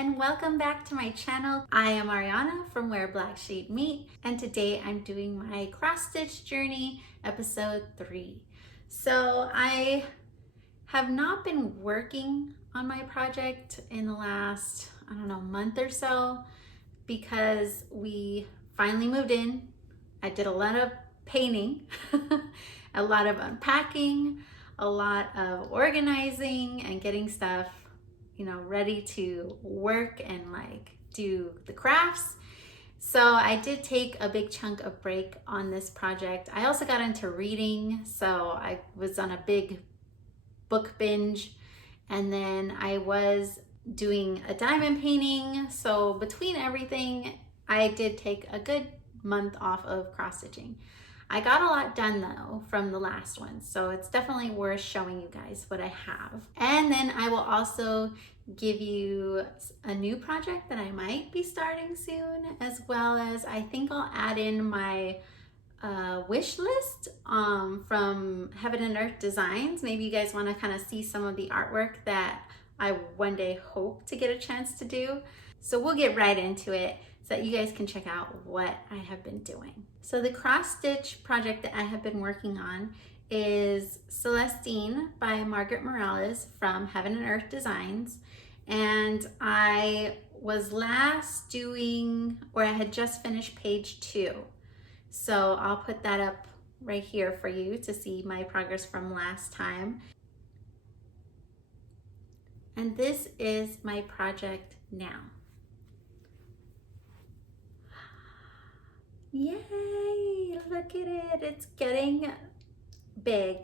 and welcome back to my channel. I am Ariana from Where Black Sheep Meet, and today I'm doing my cross stitch journey episode 3. So I have not been working on my project in the last, month or so, because we finally moved in. I did a lot of painting, a lot of unpacking, a lot of organizing and getting stuff ready to work and do the crafts. So I did take a big chunk of break on this project. I also got into reading, so I was on a big book binge, and then I was doing a diamond painting. So between everything, I did take a good month off of cross stitching. I got a lot done though from the last one, so it's definitely worth showing you guys what I have. And then I will also give you a new project that I might be starting soon, as well as I think I'll add in my wish list from Heaven and Earth Designs. Maybe you guys want to kind of see some of the artwork that I one day hope to get a chance to do. So we'll get right into it so that you guys can check out what I have been doing. So the cross stitch project that I have been working on is Celestine by Margaret Morales from Heaven and Earth Designs. And I was last doing, or I had just finished page 2. So I'll put that up right here for you to see my progress from last time. And this is my project now. Yay, look at it, it's getting big.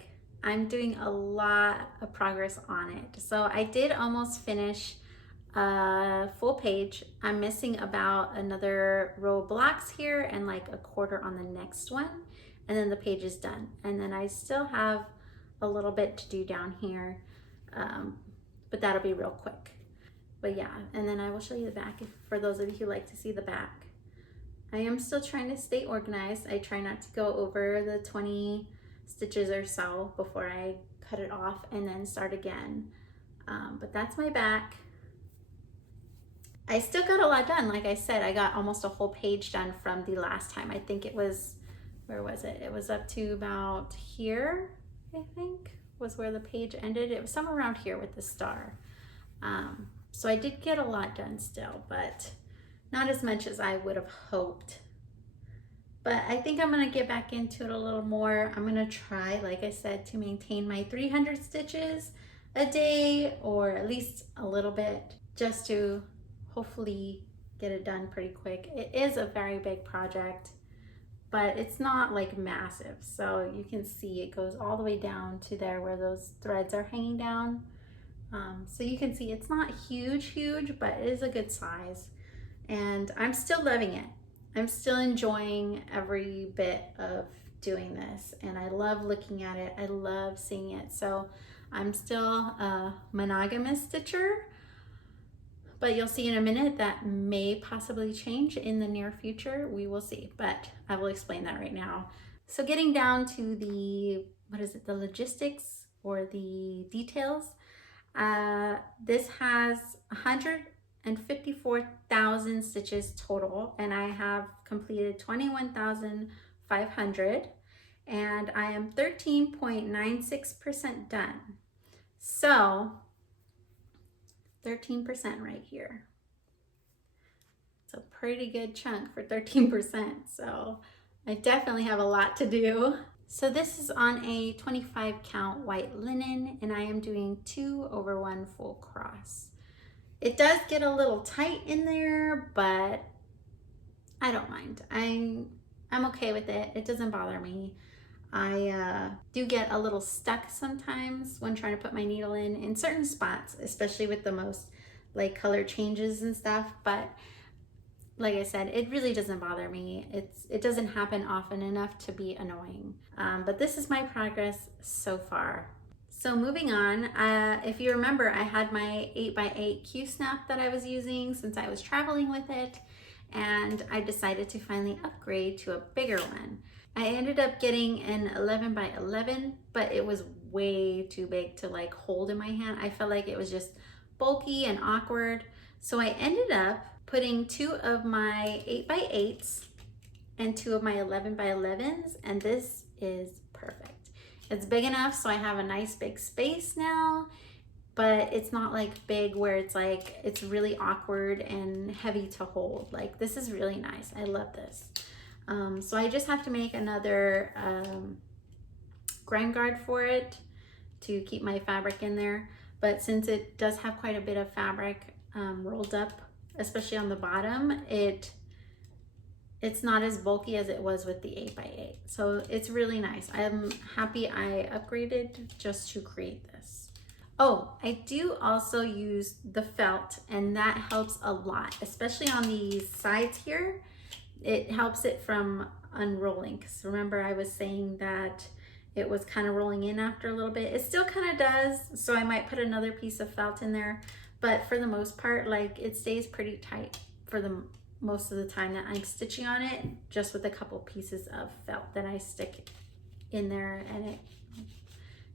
I'm doing a lot of progress on it. So I did almost finish a full page. I'm missing about another row of blocks here and like a quarter on the next one, and then the page is done. And then I still have a little bit to do down here, but that'll be real quick. But yeah, and then I will show you the back for those of you who like to see the back. I am still trying to stay organized. I try not to go over the 20 stitches or so before I cut it off and then start again. But that's my back. I still got a lot done. Like I said, I got almost a whole page done from the last time. I think it was, where was it? It was up to about here, I think, was where the page ended. It was somewhere around here with the star. So I did get a lot done still, but not as much as I would have hoped. But I think I'm gonna get back into it a little more. I'm gonna try, like I said, to maintain my 300 stitches a day, or at least a little bit, just to hopefully get it done pretty quick. It is a very big project, but it's not like massive. So you can see it goes all the way down to there where those threads are hanging down. So you can see it's not huge, but it is a good size. And I'm still loving it. I'm still enjoying every bit of doing this, and I love looking at it. I love seeing it. So I'm still a monogamous stitcher, but you'll see in a minute that may possibly change in the near future. We will see, but I will explain that right now. So getting down to the, the logistics or the details. This has 154,000 stitches total, and I have completed 21,500, and I am 13.96% done. So 13% right here. It's a pretty good chunk for 13%. So I definitely have a lot to do. So this is on a 25 count white linen, and I am doing 2/1 full cross. It does get a little tight in there, but I don't mind. I'm okay with it. It doesn't bother me. I do get a little stuck sometimes when trying to put my needle in certain spots, especially with the most like color changes and stuff. But like I said, it really doesn't bother me. It doesn't happen often enough to be annoying. But this is my progress so far. So moving on, if you remember, I had my 8x8 Q-snap that I was using since I was traveling with it, and I decided to finally upgrade to a bigger one. I ended up getting an 11x11, but it was way too big to like hold in my hand. I felt like it was just bulky and awkward. So I ended up putting 2 of my 8x8s and 2 of my 11x11s, and this is perfect. It's big enough so I have a nice big space now, but it's not like big where it's like it's really awkward and heavy to hold. Like, this is really nice. I love this. So I just have to make another grind guard for it to keep my fabric in there. But since it does have quite a bit of fabric rolled up, especially on the bottom, it's not as bulky as it was with the 8x8. So it's really nice. I'm happy I upgraded just to create this. Oh, I do also use the felt, and that helps a lot, especially on these sides here. It helps it from unrolling, because remember I was saying that it was kind of rolling in after a little bit. It still kind of does, so I might put another piece of felt in there, but for the most part, like, it stays pretty tight for the most of the time that I'm stitching on it, just with a couple pieces of felt that I stick in there, and it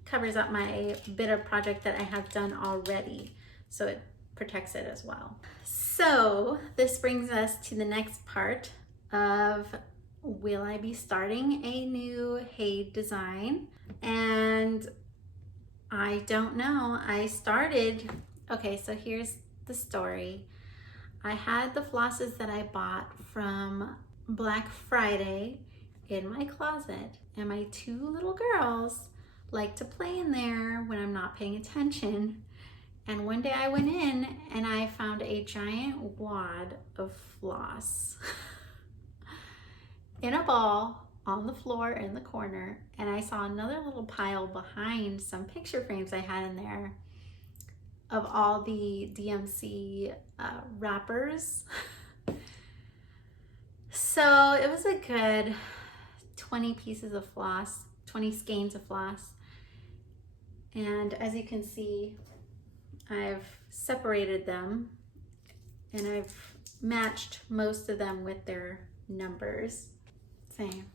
covers up my bit of project that I have done already, so it protects it as well. So this brings us to the next part of, will I be starting a new HAED design? And I don't know. I started, okay, so here's the story. I had the flosses that I bought from Black Friday in my closet, and my 2 little girls like to play in there when I'm not paying attention. And one day I went in and I found a giant wad of floss in a ball on the floor in the corner, and I saw another little pile behind some picture frames I had in there of all the DMC wrappers. So it was a good 20 pieces of floss, 20 skeins of floss. And as you can see, I've separated them and I've matched most of them with their numbers. Same.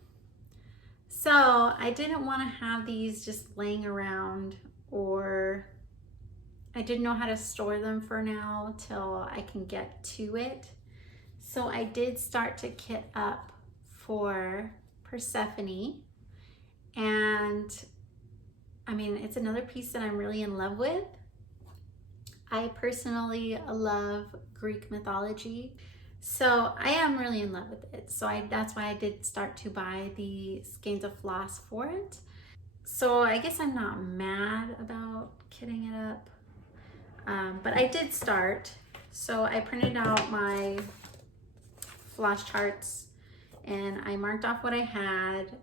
So I didn't want to have these just laying around, or I didn't know how to store them for now till I can get to it. So I did start to kit up for Persephone, and I mean, it's another piece that I'm really in love with. I personally love Greek mythology, so I am really in love with it. So that's why I did start to buy the skeins of floss for it. So I guess I'm not mad about kitting it up, but I did start. So I printed out my floss charts and I marked off what I had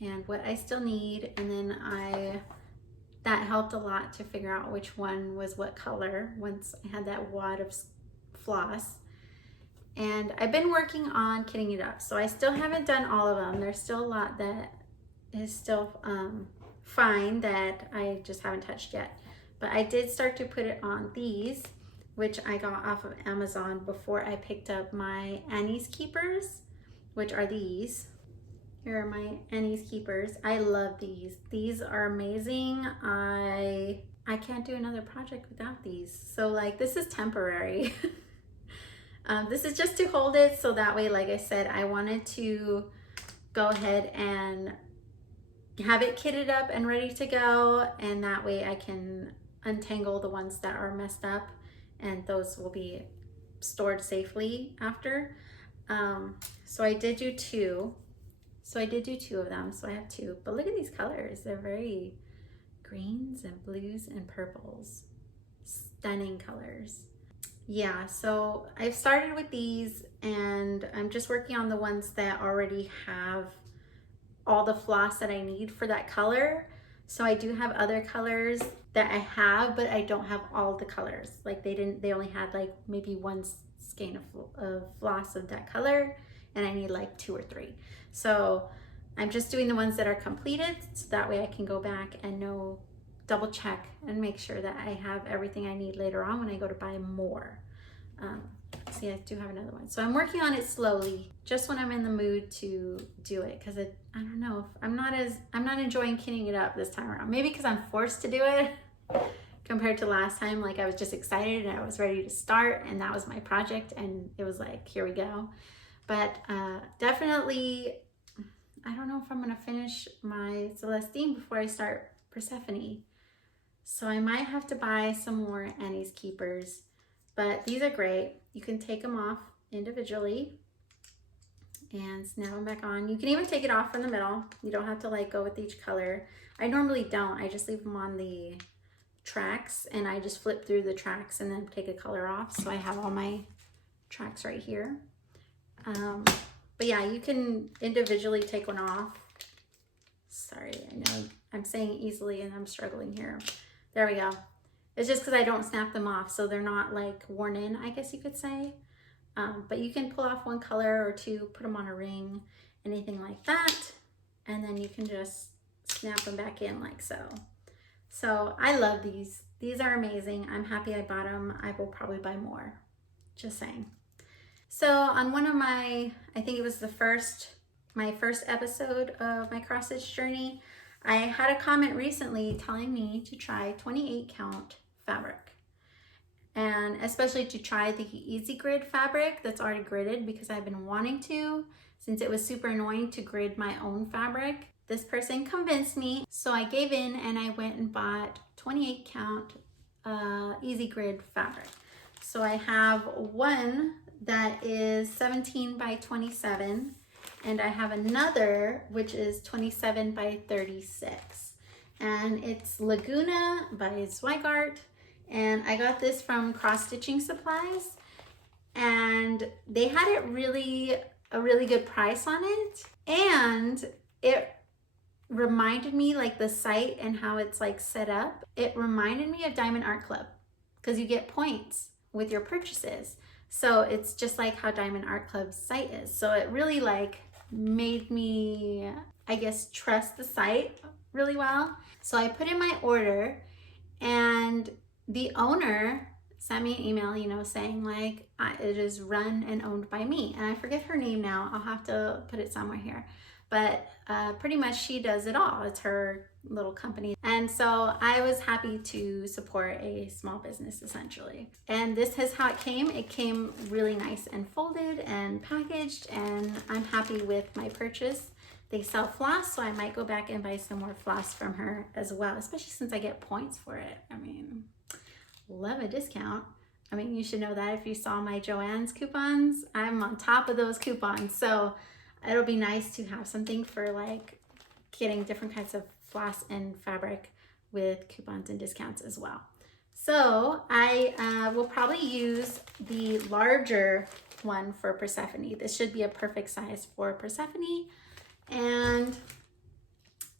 and what I still need, and then that helped a lot to figure out which one was what color once I had that wad of floss. And I've been working on kitting it up, so I still haven't done all of them. There's still a lot that is still fine that I just haven't touched yet. But I did start to put it on these, which I got off of Amazon before I picked up my Annie's Keepers, which are these. Here are my Annie's Keepers. I love these. These are amazing. I can't do another project without these. So like, this is temporary. This is just to hold it so that way, like I said, I wanted to go ahead and have it kitted up and ready to go, and that way I can untangle the ones that are messed up, and those will be stored safely after. So I did do 2. So I did do 2 of them, so I have 2. But look at these colors. They're very greens and blues and purples. Stunning colors. Yeah, so I've started with these, and I'm just working on the ones that already have all the floss that I need for that color. So I do have other colors that I have, but I don't have all the colors. Like they only had like maybe 1 skein of floss of that color, and I need like 2 or 3. So I'm just doing the ones that are completed, so that way I can go back and double check and make sure that I have everything I need later on when I go to buy more. See, I do have another one. So I'm working on it slowly, just when I'm in the mood to do it, because I don't know, if I'm not enjoying kitting it up this time around. Maybe because I'm forced to do it, compared to last time. Like I was just excited and I was ready to start, and that was my project, and it was like, here we go. But definitely, I don't know if I'm gonna finish my Celestine before I start Persephone. So I might have to buy some more Annie's Keepers, but these are great. You can take them off individually and snap them back on. You can even take it off from the middle. You don't have to like go with each color. I normally don't. I just leave them on the tracks and I just flip through the tracks and then take a color off. So I have all my tracks right here. But yeah, you can individually take one off. Sorry, I know I'm saying easily and I'm struggling here. There we go. It's just because I don't snap them off, so they're not like worn in, I guess you could say. But you can pull off one color or two, put them on a ring, anything like that. And then you can just snap them back in like so. So I love these. These are amazing. I'm happy I bought them. I will probably buy more. Just saying. So on one of my, I think it was my first episode of my cross stitch journey, I had a comment recently telling me to try 28 count fabric, and especially to try the easy grid fabric that's already gridded, because I've been wanting to, since it was super annoying to grid my own fabric. This person convinced me, so I gave in and I went and bought 28 count easy grid fabric. So I have one that is 17 by 27, and I have another which is 27 by 36, and it's Laguna by Zweigart, and I got this from Cross Stitching Supplies, and they had it a really good price on it, and it reminded me, like the site and how it's like set up, it reminded me of Diamond Art Club, because you get points with your purchases. So it's just like how Diamond Art Club's site is. So it really like made me, I guess, trust the site really well. So I put in my order, and the owner sent me an email, you know, saying like, it is run and owned by me. And I forget her name now. I'll have to put it somewhere here. But pretty much she does it all. It's her little company. And so I was happy to support a small business essentially. And this is how it came. It came really nice and folded and packaged, and I'm happy with my purchase. They sell floss, so I might go back and buy some more floss from her as well, especially since I get points for it. I mean, love a discount. I mean, you should know that if you saw my Joann's coupons, I'm on top of those coupons. So it'll be nice to have something for like getting different kinds of floss and fabric with coupons and discounts as well. So I will probably use the larger one for Persephone. This should be a perfect size for Persephone. And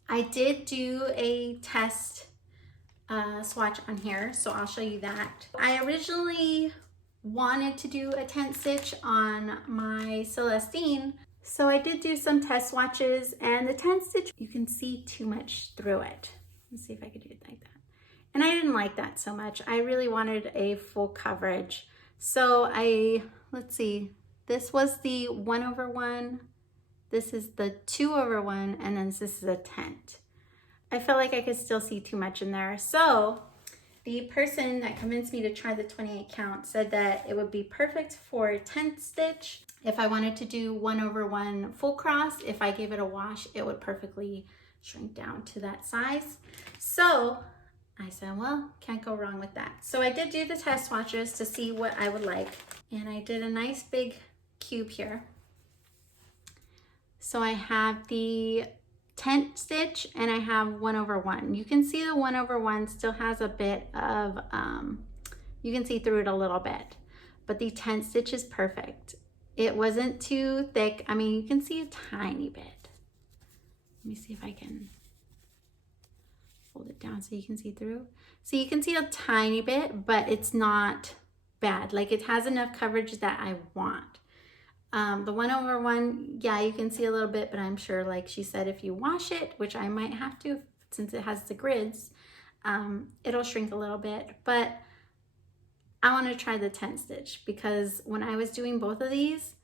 I did do a test swatch on here, so I'll show you that. I originally wanted to do a tent stitch on my Celestine, so I did do some test swatches, and the tent stitch, you can see too much through it. Let's see if I could do it like that. And I didn't like that so much. I really wanted a full coverage. So let's see, this was the 1/1, this is the 2/1, and then this is a tent. I felt like I could still see too much in there. So the person that convinced me to try the 28 count said that it would be perfect for a tent stitch. If I wanted to do 1/1 full cross, if I gave it a wash, it would perfectly shrink down to that size. So I said, well, can't go wrong with that. So I did do the test swatches to see what I would like. And I did a nice big cube here. So I have the tent stitch and I have 1/1. You can see the 1/1 still has a bit of, you can see through it a little bit, but the tent stitch is perfect. It wasn't too thick. I mean, you can see a tiny bit. Let me see if I can fold it down so you can see through. So you can see a tiny bit, but it's not bad. Like, it has enough coverage that I want. The 1/1, yeah, you can see a little bit, but I'm sure, like she said, if you wash it, which I might have to since it has the grids, it'll shrink a little bit. But I want to try the tent stitch because when I was doing both of these,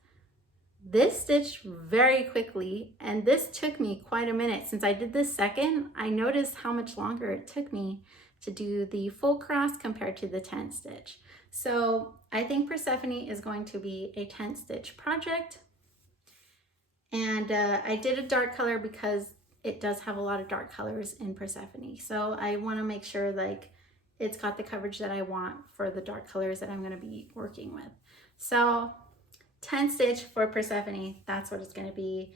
this stitched very quickly, and this took me quite a minute. Since I did this second, I noticed how much longer it took me to do the full cross compared to the 10 stitch. So I think Persephone is going to be a 10 stitch project. And I did a dark color because it does have a lot of dark colors in Persephone. So I want to make sure like it's got the coverage that I want for the dark colors that I'm going to be working with. So 10 stitch for Persephone, that's what it's going to be.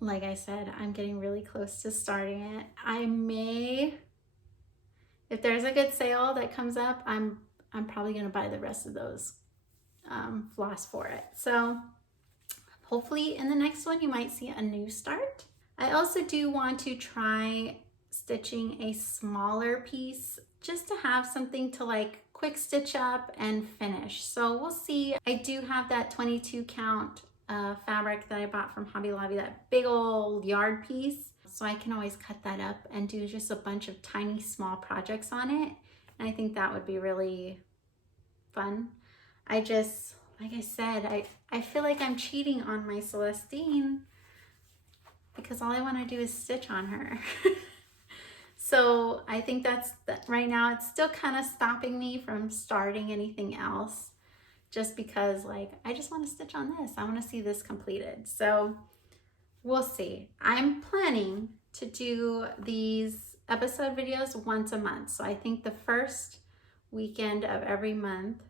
Like I said, I'm getting really close to starting it. I may, if there's a good sale that comes up, I'm probably going to buy the rest of those floss for it. So hopefully in the next one you might see a new start. I also do want to try stitching a smaller piece just to have something to like quick stitch up and finish. So we'll see. I do have that 22 count fabric that I bought from Hobby Lobby, that big old yard piece. So I can always cut that up and do just a bunch of tiny small projects on it. And I think that would be really fun. I just, like I said, I feel like I'm cheating on my Celestine because all I want to do is stitch on her. So I think that's right now it's still kind of stopping me from starting anything else, just because like I just want to stitch on this. I want to see this completed. So we'll see. I'm planning to do these episode videos once a month. So I think the first weekend of every month,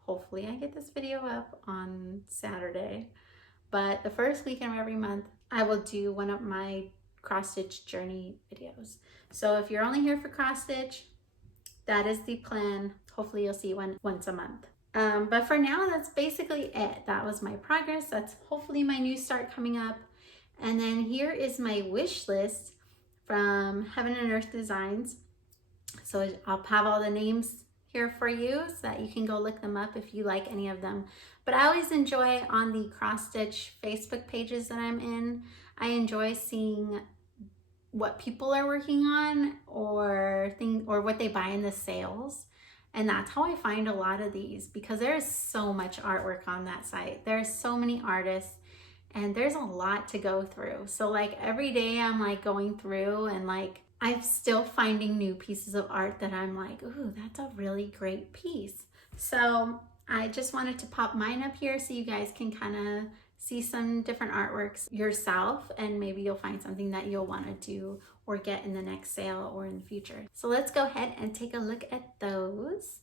hopefully I get this video up on Saturday, but the first weekend of every month I will do one of my cross stitch journey videos. So if you're only here for cross stitch, that is the plan. Hopefully you'll see one once a month. But for now, that's basically it. That was my progress. That's hopefully my new start coming up. And then here is my wish list from Heaven and Earth Designs. So I'll have all the names here for you so that you can go look them up if you like any of them. But I always enjoy on the cross stitch Facebook pages that I'm in, I enjoy seeing what people are working on or what they buy in the sales. And that's how I find a lot of these, because there's so much artwork on that site. There's so many artists and there's a lot to go through. So like every day I'm like going through and like I'm still finding new pieces of art that I'm like, ooh, that's a really great piece. So I just wanted to pop mine up here so you guys can kind of see some different artworks yourself, and maybe you'll find something that you'll want to do or get in the next sale or in the future. So let's go ahead and take a look at those.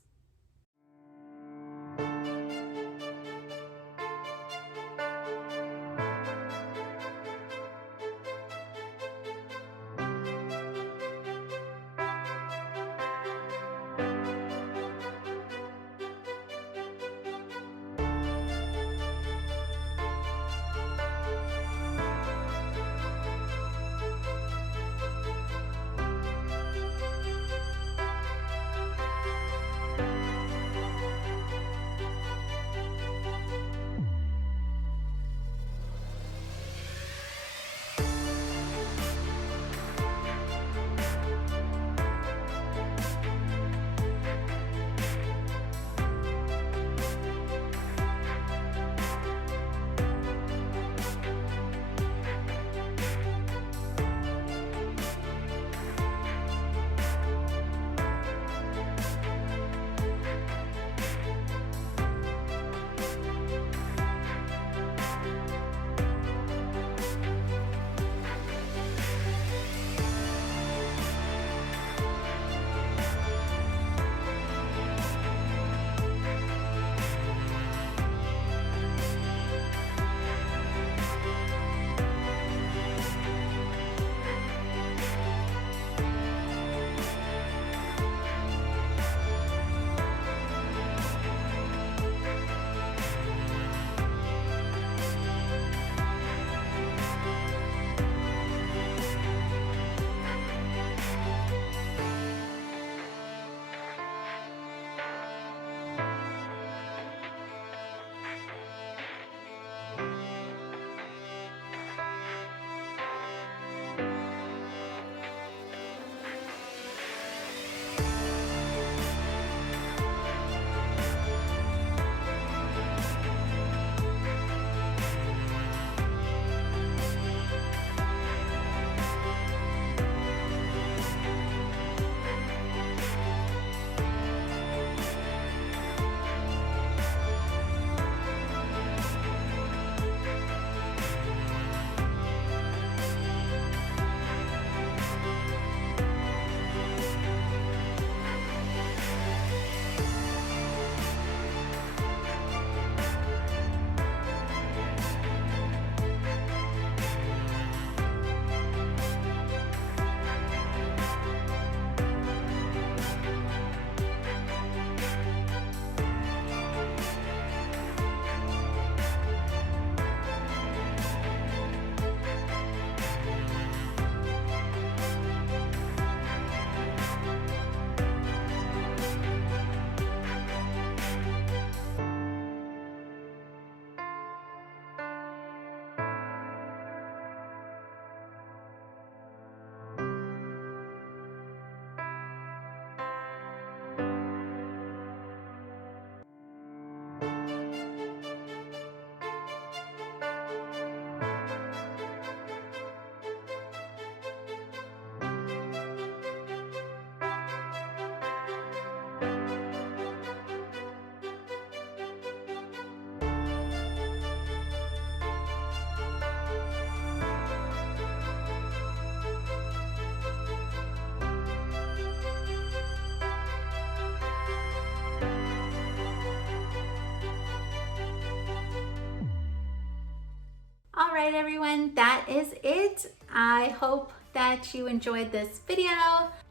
right, everyone, that is it. I hope that you enjoyed this video.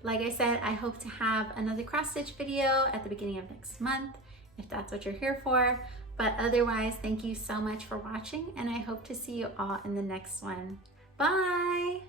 Like I said, I hope to have another cross stitch video at the beginning of next month, if that's what you're here for. But otherwise, thank you so much for watching, and I hope to see you all in the next one. Bye!